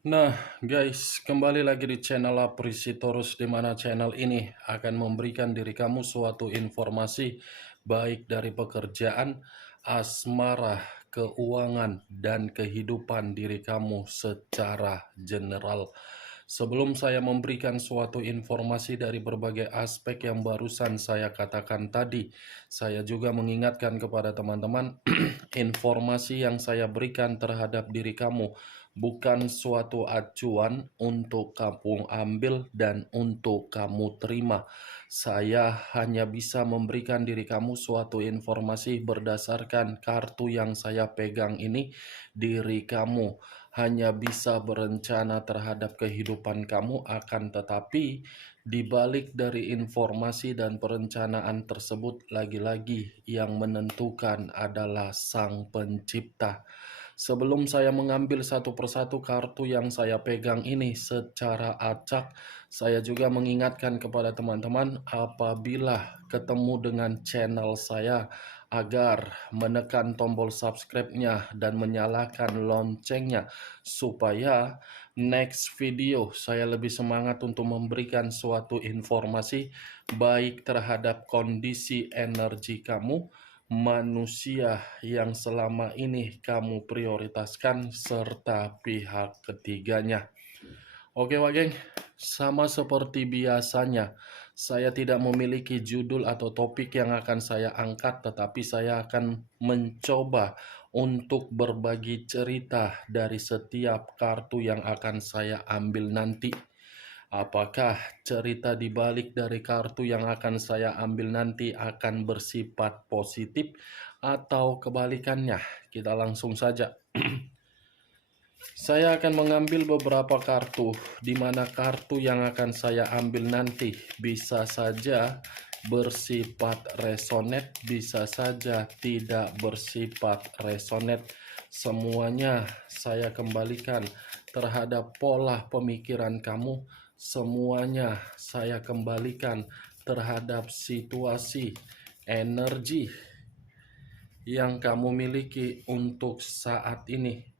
Nah, guys, kembali lagi di channel Aprisitorus, di mana channel ini akan memberikan diri kamu suatu informasi baik dari pekerjaan, asmara, keuangan, dan kehidupan diri kamu secara general. Sebelum saya memberikan suatu informasi dari berbagai aspek yang barusan saya katakan tadi, saya juga mengingatkan kepada teman-teman, informasi yang saya berikan terhadap diri kamu bukan suatu acuan untuk kamu ambil dan untuk kamu terima. Saya hanya bisa memberikan diri kamu suatu informasi berdasarkan kartu yang saya pegang ini. Diri kamu hanya bisa berencana terhadap kehidupan kamu, akan tetapi di balik dari informasi dan perencanaan tersebut, lagi-lagi yang menentukan adalah Sang Pencipta. Sebelum saya mengambil satu persatu kartu yang saya pegang ini secara acak, saya juga mengingatkan kepada teman-teman apabila ketemu dengan channel saya agar menekan tombol subscribe-nya dan menyalakan loncengnya supaya next video saya lebih semangat untuk memberikan suatu informasi baik terhadap kondisi energi kamu, manusia yang selama ini kamu prioritaskan, serta pihak ketiganya. Oke Wak geng, sama seperti biasanya, saya tidak memiliki judul atau topik yang akan saya angkat, tetapi saya akan mencoba untuk berbagi cerita dari setiap kartu yang akan saya ambil nanti. Apakah cerita di balik dari kartu yang akan saya ambil nanti akan bersifat positif atau kebalikannya? Kita langsung saja. Saya akan mengambil beberapa kartu, di mana kartu yang akan saya ambil nanti bisa saja bersifat resonate, bisa saja tidak bersifat resonate. Semuanya saya kembalikan terhadap pola pemikiran kamu, semuanya saya kembalikan terhadap situasi, energi yang kamu miliki untuk saat ini.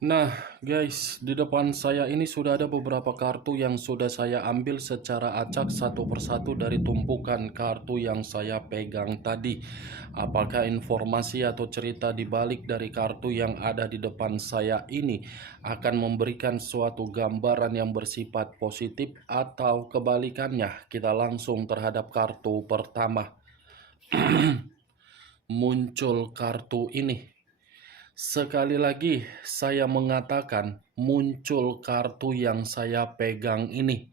Nah, guys, di depan saya ini sudah ada beberapa kartu yang sudah saya ambil secara acak satu persatu dari tumpukan kartu yang saya pegang tadi. Apakah informasi atau cerita di balik dari kartu yang ada di depan saya ini akan memberikan suatu gambaran yang bersifat positif atau kebalikannya? Kita langsung terhadap kartu pertama. Muncul kartu ini. Sekali lagi saya mengatakan muncul kartu yang saya pegang ini,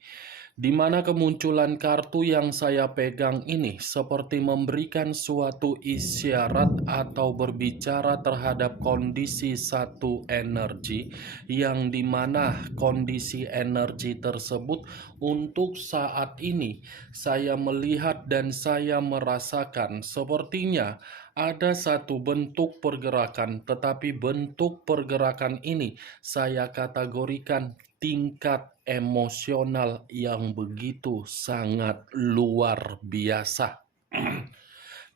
di mana kemunculan kartu yang saya pegang ini seperti memberikan suatu isyarat atau berbicara terhadap kondisi satu energi, yang dimana kondisi energi tersebut untuk saat ini saya melihat dan saya merasakan sepertinya ada satu bentuk pergerakan, tetapi bentuk pergerakan ini saya kategorikan tingkat emosional yang begitu sangat luar biasa.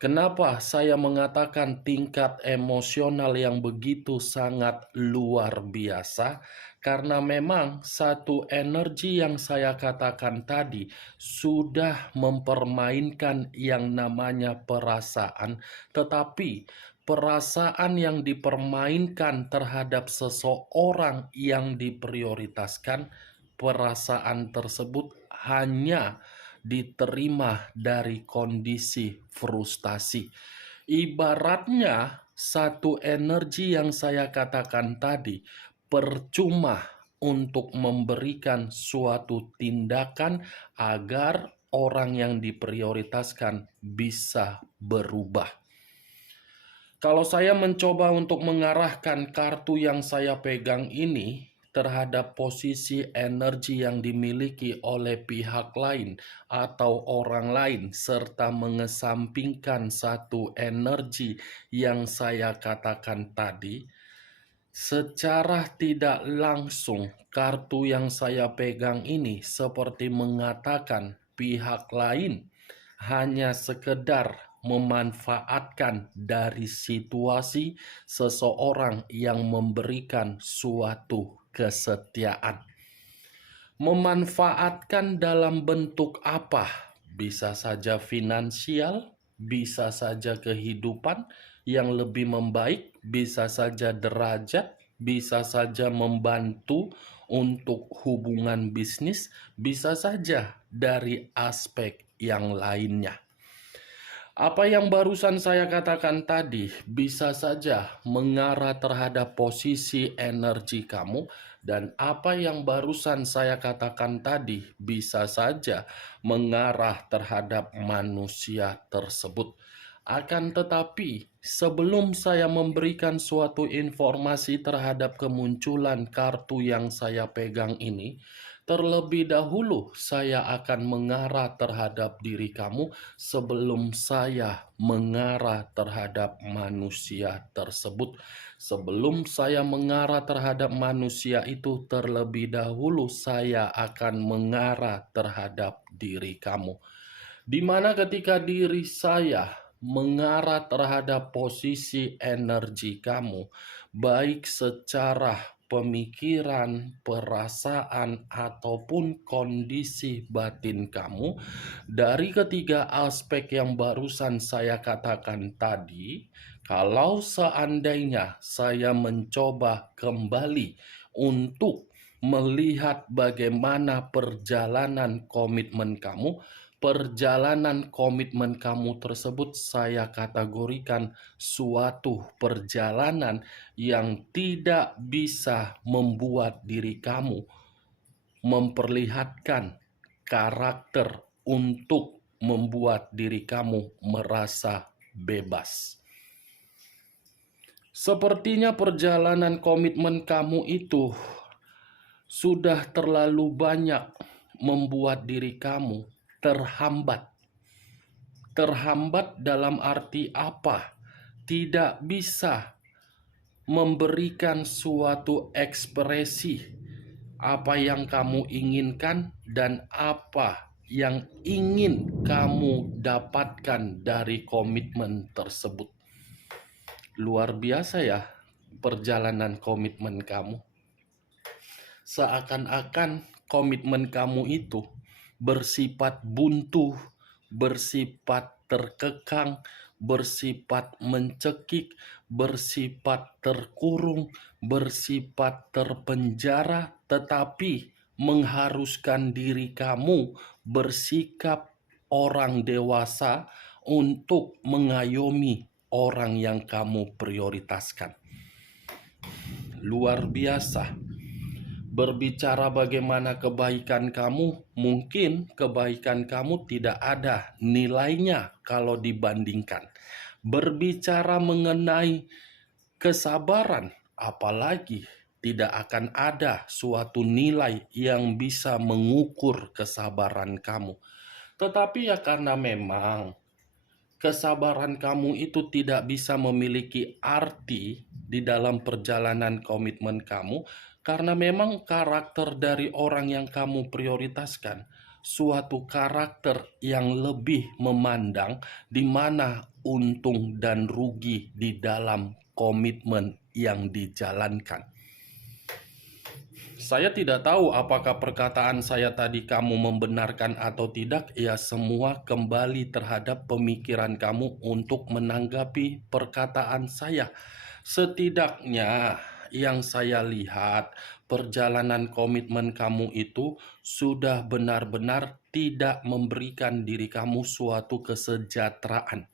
Kenapa saya mengatakan tingkat emosional yang begitu sangat luar biasa? Karena memang satu energi yang saya katakan tadi sudah mempermainkan yang namanya perasaan, tetapi perasaan yang dipermainkan terhadap seseorang yang diprioritaskan, perasaan tersebut hanya diterima dari kondisi frustasi. Ibaratnya satu energi yang saya katakan tadi percuma untuk memberikan suatu tindakan agar orang yang diprioritaskan bisa berubah. Kalau saya mencoba untuk mengarahkan kartu yang saya pegang ini, terhadap posisi energi yang dimiliki oleh pihak lain atau orang lain, serta mengesampingkan satu energi yang saya katakan tadi, secara tidak langsung kartu yang saya pegang ini seperti mengatakan pihak lain hanya sekedar memanfaatkan dari situasi seseorang yang memberikan suatu kesetiaan. Memanfaatkan dalam bentuk apa? Bisa saja finansial, bisa saja kehidupan yang lebih membaik, bisa saja derajat, bisa saja membantu untuk hubungan bisnis, bisa saja dari aspek yang lainnya. Apa yang barusan saya katakan tadi bisa saja mengarah terhadap posisi energi kamu, dan apa yang barusan saya katakan tadi bisa saja mengarah terhadap manusia tersebut. Akan tetapi, sebelum saya memberikan suatu informasi terhadap kemunculan kartu yang saya pegang ini, terlebih dahulu saya akan mengarah terhadap diri kamu sebelum saya mengarah terhadap manusia tersebut. Sebelum saya mengarah terhadap manusia itu, terlebih dahulu saya akan mengarah terhadap diri kamu. Di mana ketika diri saya mengarah terhadap posisi energi kamu, baik secara pemikiran, perasaan, ataupun kondisi batin kamu, dari ketiga aspek yang barusan saya katakan tadi, kalau seandainya saya mencoba kembali untuk melihat bagaimana perjalanan komitmen kamu, perjalanan komitmen kamu tersebut saya kategorikan suatu perjalanan yang tidak bisa membuat diri kamu memperlihatkan karakter untuk membuat diri kamu merasa bebas. Sepertinya perjalanan komitmen kamu itu sudah terlalu banyak membuat diri kamu terhambat. Terhambat dalam arti apa? Tidak bisa memberikan suatu ekspresi apa yang kamu inginkan dan apa yang ingin kamu dapatkan dari komitmen tersebut. Luar biasa ya perjalanan komitmen kamu. Seakan-akan komitmen kamu itu bersifat buntu, bersifat terkekang, bersifat mencekik, bersifat terkurung, bersifat terpenjara, tetapi mengharuskan diri kamu bersikap orang dewasa untuk mengayomi orang yang kamu prioritaskan. Luar biasa. Berbicara bagaimana kebaikan kamu, mungkin kebaikan kamu tidak ada nilainya kalau dibandingkan. Berbicara mengenai kesabaran, apalagi tidak akan ada suatu nilai yang bisa mengukur kesabaran kamu. Tetapi ya karena memang kesabaran kamu itu tidak bisa memiliki arti di dalam perjalanan komitmen kamu, karena memang karakter dari orang yang kamu prioritaskan suatu karakter yang lebih memandang di mana untung dan rugi di dalam komitmen yang dijalankan. Saya tidak tahu apakah perkataan saya tadi kamu membenarkan atau tidak. Ya, semua kembali terhadap pemikiran kamu untuk menanggapi perkataan saya. Setidaknya yang saya lihat, perjalanan komitmen kamu itu sudah benar-benar tidak memberikan diri kamu suatu kesejahteraan,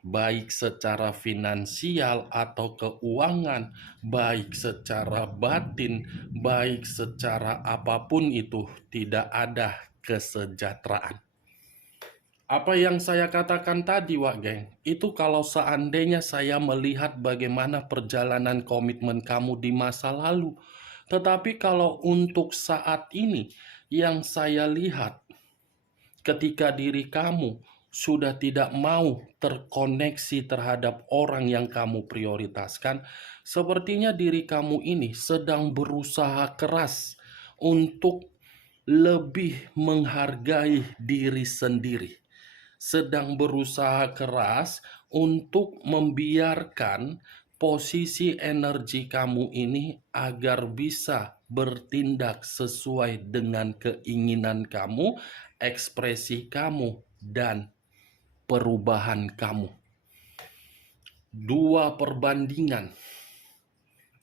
baik secara finansial atau keuangan, baik secara batin, baik secara apapun itu, tidak ada kesejahteraan. Apa yang saya katakan tadi, Wak Geng, itu kalau seandainya saya melihat bagaimana perjalanan komitmen kamu di masa lalu, Tetapi kalau untuk saat ini, yang saya lihat ketika diri kamu sudah tidak mau terkoneksi terhadap orang yang kamu prioritaskan, sepertinya diri kamu ini sedang berusaha keras untuk lebih menghargai diri sendiri, sedang berusaha keras untuk membiarkan posisi energi kamu ini agar bisa bertindak sesuai dengan keinginan kamu, ekspresi kamu, dan perubahan kamu. Dua perbandingan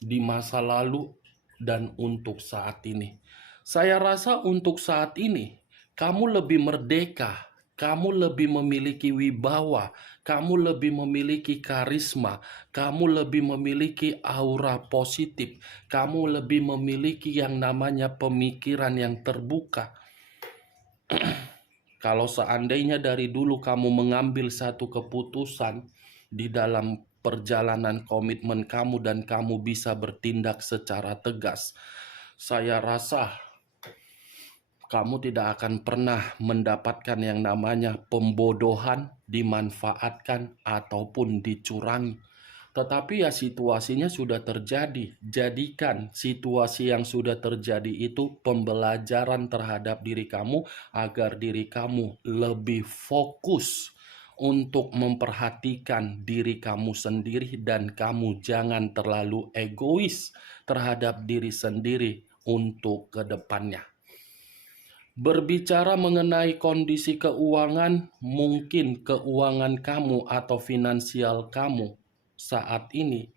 di masa lalu dan untuk saat ini. Saya rasa untuk saat ini kamu lebih merdeka, kamu lebih memiliki wibawa, kamu lebih memiliki karisma, kamu lebih memiliki aura positif, kamu lebih memiliki yang namanya pemikiran yang terbuka. Kalau seandainya dari dulu kamu mengambil satu keputusan di dalam perjalanan komitmen kamu dan kamu bisa bertindak secara tegas, saya rasa kamu tidak akan pernah mendapatkan yang namanya pembodohan, dimanfaatkan, ataupun dicurangi. Tetapi ya situasinya sudah terjadi. Jadikan situasi yang sudah terjadi itu pembelajaran terhadap diri kamu agar diri kamu lebih fokus untuk memperhatikan diri kamu sendiri dan kamu jangan terlalu egois terhadap diri sendiri untuk kedepannya. Berbicara mengenai kondisi keuangan, mungkin keuangan kamu atau finansial kamu saat ini,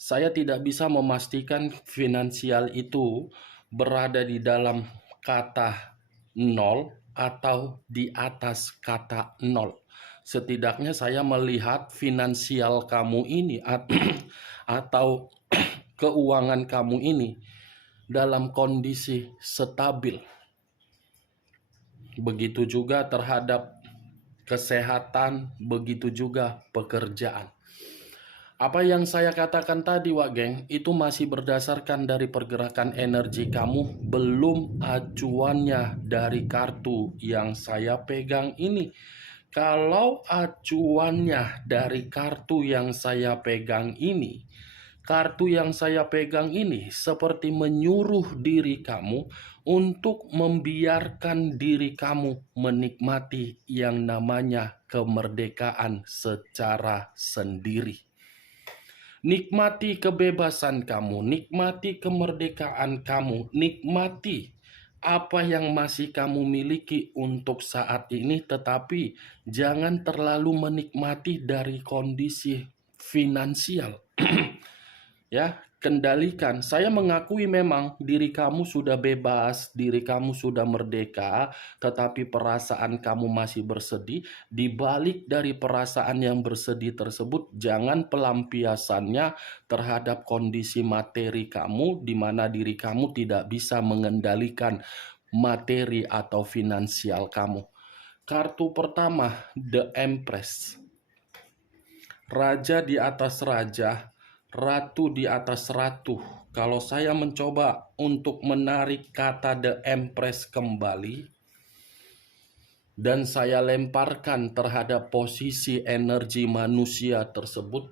saya tidak bisa memastikan finansial itu berada di dalam kata nol atau di atas kata nol. Setidaknya saya melihat finansial kamu ini atau keuangan kamu ini dalam kondisi stabil. Begitu juga terhadap kesehatan, begitu juga pekerjaan. Apa yang saya katakan tadi, Wak Geng, itu masih berdasarkan dari pergerakan energi kamu, belum acuannya dari kartu yang saya pegang ini. Kalau acuannya dari kartu yang saya pegang ini, seperti menyuruh diri kamu untuk membiarkan diri kamu menikmati yang namanya kemerdekaan secara sendiri. Nikmati kebebasan kamu, nikmati kemerdekaan kamu, nikmati apa yang masih kamu miliki untuk saat ini, tetapi jangan terlalu menikmati dari kondisi finansial. Ya, kendalikan. Saya mengakui memang diri kamu sudah bebas, diri kamu sudah merdeka, tetapi perasaan kamu masih bersedih. Di balik dari perasaan yang bersedih tersebut, jangan pelampiasannya terhadap kondisi materi kamu, di mana diri kamu tidak bisa mengendalikan materi atau finansial kamu. Kartu pertama, The Empress. Raja di atas raja, ratu di atas ratu. Kalau saya mencoba untuk menarik kata The Empress kembali dan saya lemparkan terhadap posisi energi manusia tersebut,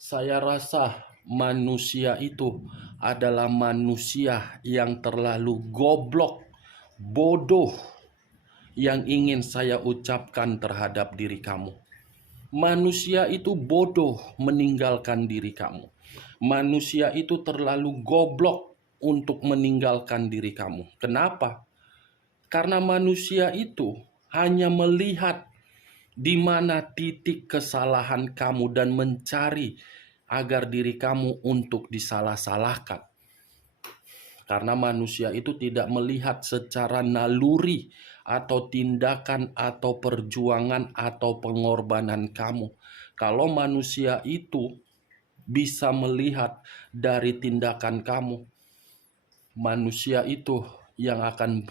saya rasa manusia itu adalah manusia yang terlalu goblok, bodoh, yang ingin saya ucapkan terhadap diri kamu. Manusia itu bodoh meninggalkan diri kamu. Manusia itu terlalu goblok untuk meninggalkan diri kamu. Kenapa? Karena manusia itu hanya melihat di mana titik kesalahan kamu dan mencari agar diri kamu untuk disalah-salahkan. Karena manusia itu tidak melihat secara naluri atau tindakan atau perjuangan atau pengorbanan kamu. Kalau manusia itu bisa melihat dari tindakan kamu, manusia itu yang akan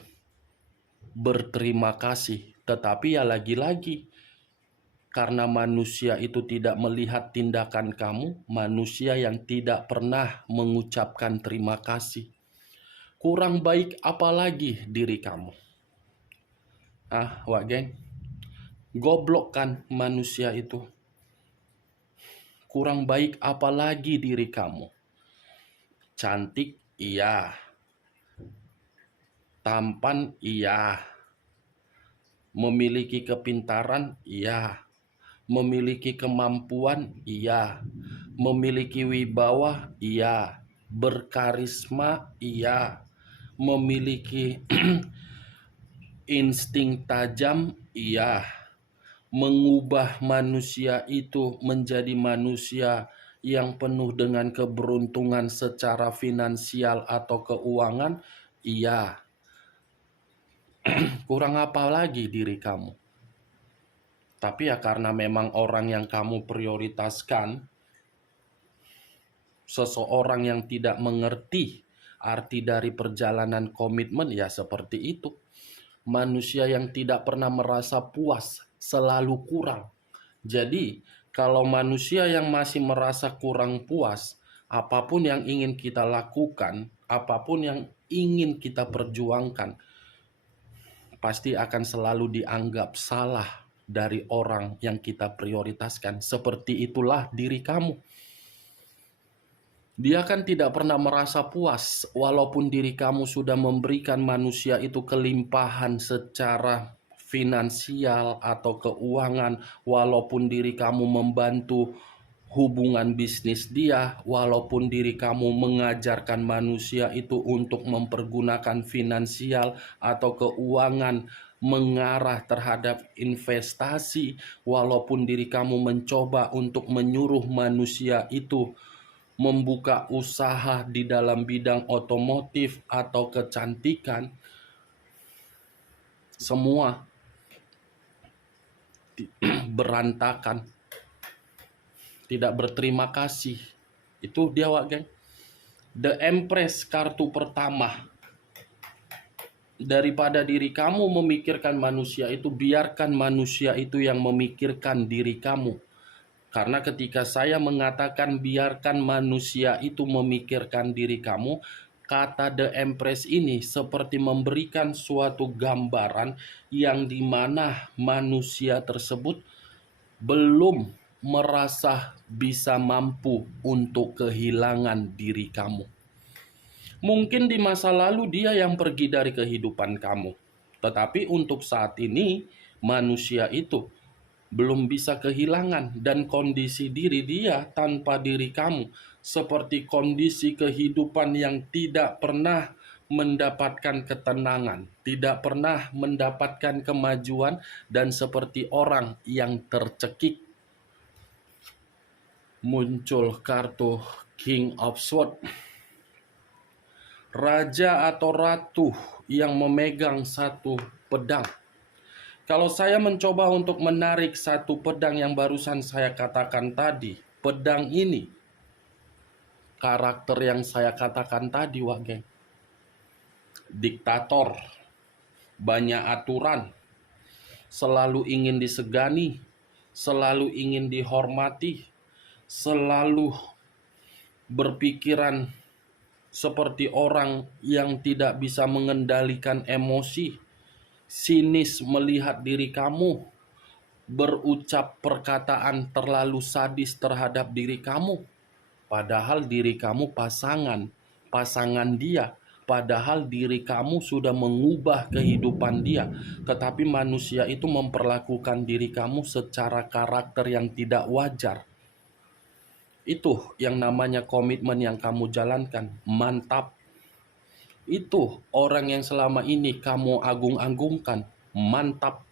berterima kasih. Tetapi ya lagi-lagi, karena manusia itu tidak melihat tindakan kamu, manusia yang tidak pernah mengucapkan terima kasih. Kurang baik apalagi diri kamu? Wak geng, goblok kan manusia itu. Kurang baik apalagi diri kamu? Cantik, iya. Tampan, iya. Memiliki kepintaran, iya. Memiliki kemampuan, iya. Memiliki wibawa, iya. Berkarisma, iya. Memiliki insting tajam, iya. Mengubah manusia itu menjadi manusia yang penuh dengan keberuntungan secara finansial atau keuangan, iya. Kurang apa lagi diri kamu? Tapi ya karena memang orang yang kamu prioritaskan, seseorang yang tidak mengerti arti dari perjalanan komitmen, ya seperti itu. Manusia yang tidak pernah merasa puas, selalu kurang. Jadi, kalau manusia yang masih merasa kurang puas, apapun yang ingin kita lakukan, apapun yang ingin kita perjuangkan, pasti akan selalu dianggap salah dari orang yang kita prioritaskan. Seperti itulah diri kamu. Dia kan tidak pernah merasa puas, walaupun diri kamu sudah memberikan manusia itu kelimpahan secara finansial atau keuangan, walaupun diri kamu membantu hubungan bisnis dia, walaupun diri kamu mengajarkan manusia itu untuk mempergunakan finansial atau keuangan mengarah terhadap investasi, walaupun diri kamu mencoba untuk menyuruh manusia itu membuka usaha di dalam bidang otomotif atau kecantikan, semua berantakan, tidak berterima kasih. Itu dia, Wak geng. The Empress, kartu pertama. Daripada diri kamu memikirkan manusia itu, biarkan manusia itu yang memikirkan diri kamu. Karena ketika saya mengatakan biarkan manusia itu memikirkan diri kamu, kata The Empress ini seperti memberikan suatu gambaran yang dimana manusia tersebut belum merasa bisa mampu untuk kehilangan diri kamu. Mungkin di masa lalu dia yang pergi dari kehidupan kamu. Tetapi untuk saat ini manusia itu belum bisa kehilangan, dan kondisi diri dia tanpa diri kamu seperti kondisi kehidupan yang tidak pernah mendapatkan ketenangan, tidak pernah mendapatkan kemajuan, dan seperti orang yang tercekik. Muncul kartu King of Swords, raja atau ratu yang memegang satu pedang. Kalau saya mencoba untuk menarik satu pedang yang barusan saya katakan tadi, pedang ini, karakter yang saya katakan tadi, Wak geng, diktator, banyak aturan, selalu ingin disegani, selalu ingin dihormati, selalu berpikiran seperti orang yang tidak bisa mengendalikan emosi, sinis melihat diri kamu, berucap perkataan terlalu sadis terhadap diri kamu, padahal diri kamu pasangan dia, padahal diri kamu sudah mengubah kehidupan dia, tetapi manusia itu memperlakukan diri kamu secara karakter yang tidak wajar. Itu yang namanya komitmen yang kamu jalankan, mantap. Itu orang yang selama ini kamu agung-agungkan, mantap.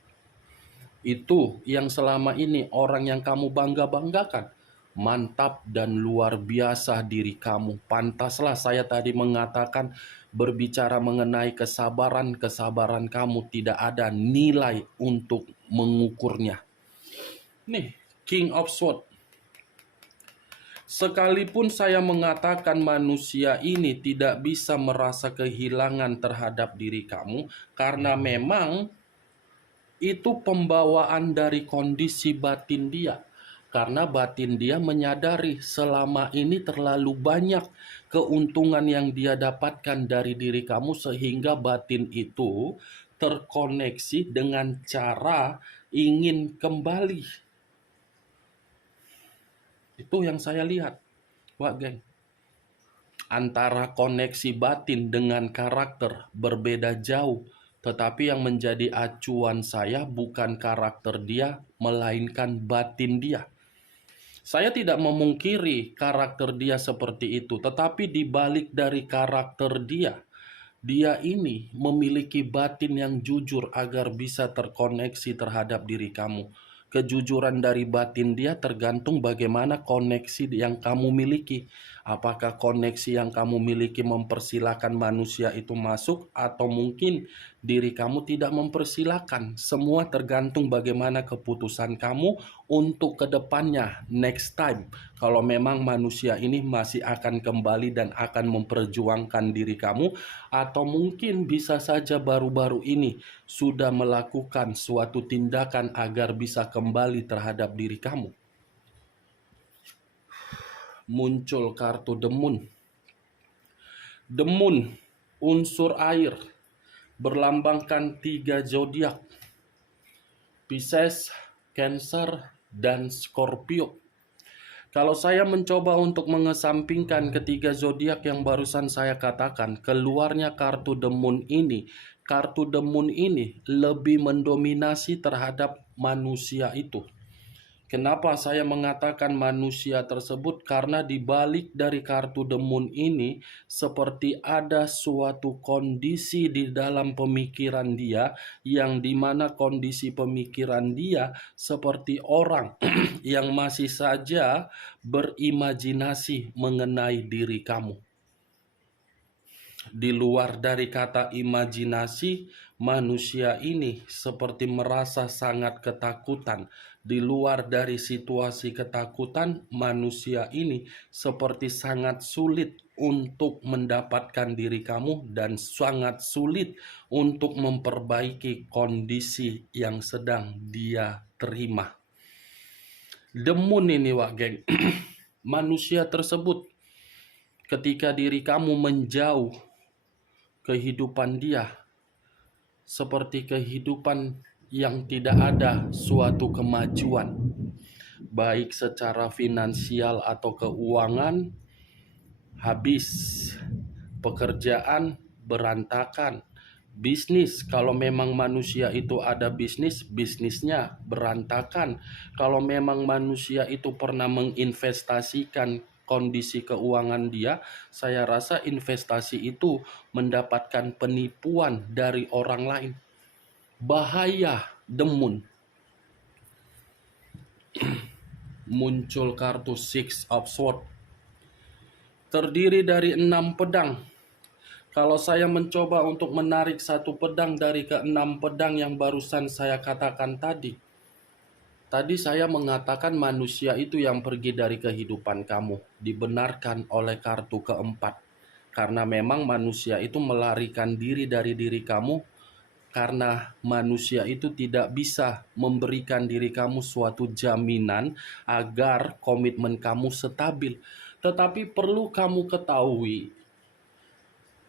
Itu yang selama ini orang yang kamu bangga-banggakan, mantap dan luar biasa diri kamu. Pantaslah saya tadi mengatakan, berbicara mengenai kesabaran kamu tidak ada nilai untuk mengukurnya. Nih, King of Swords. Sekalipun saya mengatakan manusia ini tidak bisa merasa kehilangan terhadap diri kamu, karena memang itu pembawaan dari kondisi batin dia. Karena batin dia menyadari selama ini terlalu banyak keuntungan yang dia dapatkan dari diri kamu, sehingga batin itu terkoneksi dengan cara ingin kembali. Itu yang saya lihat, Wak Geng. Antara koneksi batin dengan karakter berbeda jauh, tetapi yang menjadi acuan saya bukan karakter dia, melainkan batin dia. Saya tidak memungkiri karakter dia seperti itu, tetapi di balik dari karakter dia, dia ini memiliki batin yang jujur agar bisa terkoneksi terhadap diri kamu. Kejujuran dari batin dia tergantung bagaimana koneksi yang kamu miliki. Apakah koneksi yang kamu miliki mempersilahkan manusia itu masuk, atau mungkin diri kamu tidak mempersilahkan. Semua tergantung bagaimana keputusan kamu untuk kedepannya, next time. Kalau memang manusia ini masih akan kembali dan akan memperjuangkan diri kamu, atau mungkin bisa saja baru-baru ini sudah melakukan suatu tindakan agar bisa kembali terhadap diri kamu. Muncul kartu The Moon. The Moon, unsur air, berlambangkan 3 zodiak: Pisces, Cancer, dan Scorpio. Kalau saya mencoba untuk mengesampingkan ketiga zodiak yang barusan saya katakan, keluarnya kartu The Moon ini. Kartu The Moon ini lebih mendominasi terhadap manusia itu. Kenapa saya mengatakan manusia tersebut? Karena di balik dari kartu The Moon ini seperti ada suatu kondisi di dalam pemikiran dia, yang dimana kondisi pemikiran dia seperti orang yang masih saja berimajinasi mengenai diri kamu. Di luar dari kata imajinasi, manusia ini seperti merasa sangat ketakutan. Di luar dari situasi ketakutan, manusia ini seperti sangat sulit untuk mendapatkan diri kamu dan sangat sulit untuk memperbaiki kondisi yang sedang dia terima. The Moon ini, Wak Geng, manusia tersebut ketika diri kamu menjauh, kehidupan dia seperti kehidupan yang tidak ada suatu kemajuan, baik secara finansial atau keuangan, habis. Pekerjaan berantakan. Bisnis, kalau memang manusia itu ada bisnis, bisnisnya berantakan. Kalau memang manusia itu pernah menginvestasikan kondisi keuangan dia, saya rasa investasi itu mendapatkan penipuan dari orang lain. Bahaya The Moon. Muncul kartu Six of Swords, terdiri dari 6 pedang. Kalau saya mencoba untuk menarik satu pedang dari ke-6 pedang yang barusan saya katakan tadi saya mengatakan manusia itu yang pergi dari kehidupan kamu, dibenarkan oleh kartu keempat. Karena memang manusia itu melarikan diri dari diri kamu, karena manusia itu tidak bisa memberikan diri kamu suatu jaminan agar komitmen kamu stabil. Tetapi perlu kamu ketahui,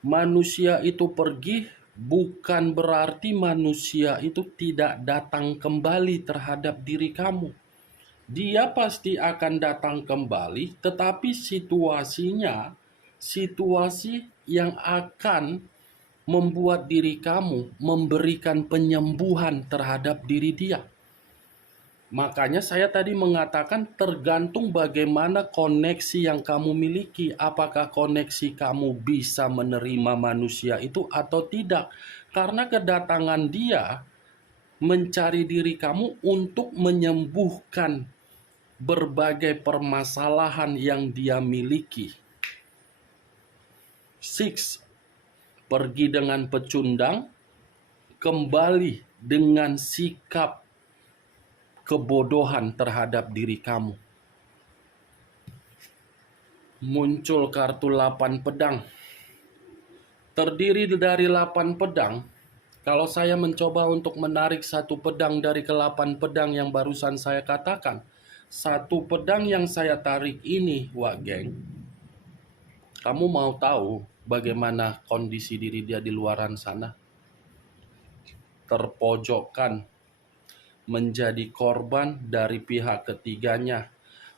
manusia itu pergi bukan berarti manusia itu tidak datang kembali terhadap diri kamu. Dia pasti akan datang kembali, tetapi situasinya situasi yang akan membuat diri kamu memberikan penyembuhan terhadap diri dia. Makanya saya tadi mengatakan tergantung bagaimana koneksi yang kamu miliki. Apakah koneksi kamu bisa menerima manusia itu atau tidak. Karena kedatangan dia mencari diri kamu untuk menyembuhkan berbagai permasalahan yang dia miliki. Six, pergi dengan pecundang, kembali dengan sikap kebodohan terhadap diri kamu. Muncul kartu 8 pedang. Terdiri dari 8 pedang. Kalau saya mencoba untuk menarik satu pedang dari ke-8 pedang yang barusan saya katakan, Satu pedang yang saya tarik ini, Wak Geng, kamu mau tahu bagaimana kondisi diri dia di luaran sana? Terpojokkan, menjadi korban dari pihak ketiganya,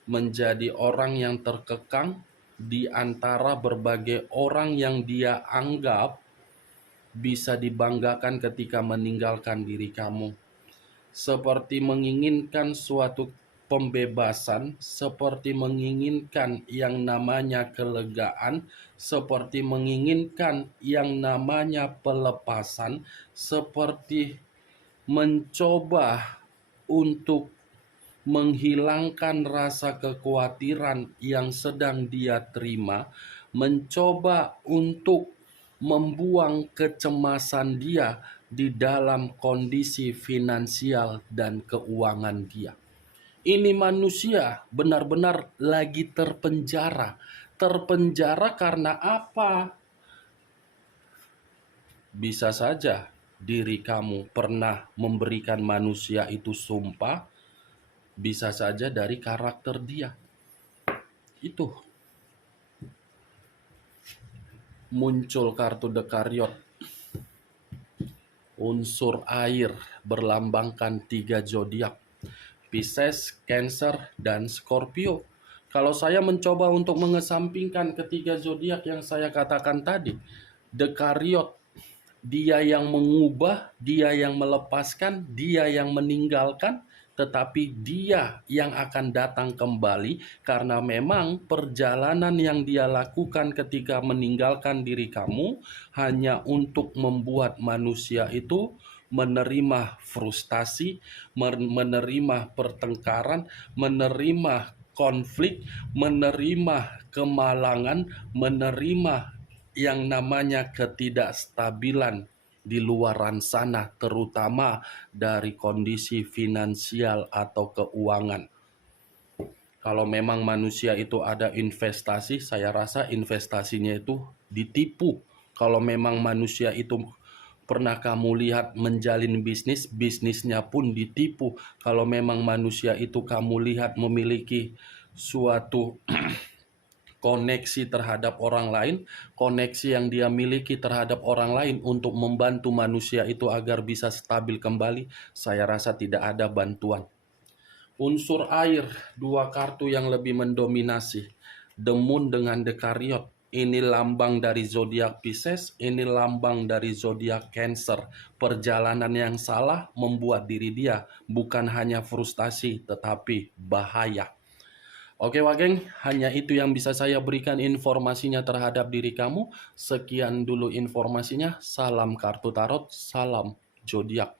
menjadi orang yang terkekang di antara berbagai orang yang dia anggap bisa dibanggakan ketika meninggalkan diri kamu. Seperti menginginkan suatu pembebasan, seperti menginginkan yang namanya kelegaan, seperti menginginkan yang namanya pelepasan, seperti mencoba untuk menghilangkan rasa kekhawatiran yang sedang dia terima, mencoba untuk membuang kecemasan dia di dalam kondisi finansial dan keuangan dia. Ini manusia benar-benar lagi terpenjara. Terpenjara karena apa? Bisa saja diri kamu pernah memberikan manusia itu sumpah, bisa saja dari karakter dia. Itu muncul kartu Dekariot. Unsur air berlambangkan 3 zodiak, Pisces, Cancer, dan Scorpio. Kalau saya mencoba untuk mengesampingkan ketiga zodiak yang saya katakan tadi, Dekariot, dia yang mengubah, dia yang melepaskan, dia yang meninggalkan, tetapi dia yang akan datang kembali karena memang perjalanan yang dia lakukan ketika meninggalkan diri kamu hanya untuk membuat manusia itu menerima frustasi, menerima pertengkaran, menerima konflik, menerima kemalangan, menerima yang namanya ketidakstabilan di luaran sana, terutama dari kondisi finansial atau keuangan. Kalau memang manusia itu ada investasi, saya rasa investasinya itu ditipu. Kalau memang manusia itu pernah kamu lihat menjalin bisnis, bisnisnya pun ditipu. Kalau memang manusia itu kamu lihat memiliki suatu koneksi terhadap orang lain, koneksi yang dia miliki terhadap orang lain untuk membantu manusia itu agar bisa stabil kembali, saya rasa tidak ada bantuan. Unsur air, 2 kartu yang lebih mendominasi, The Moon dengan Dekariot. Ini lambang dari zodiak Pisces, ini lambang dari zodiak Cancer. Perjalanan yang salah membuat diri dia bukan hanya frustasi tetapi bahaya. Oke Wageng, hanya itu yang bisa saya berikan informasinya terhadap diri kamu. Sekian dulu informasinya. Salam kartu tarot, salam zodiak.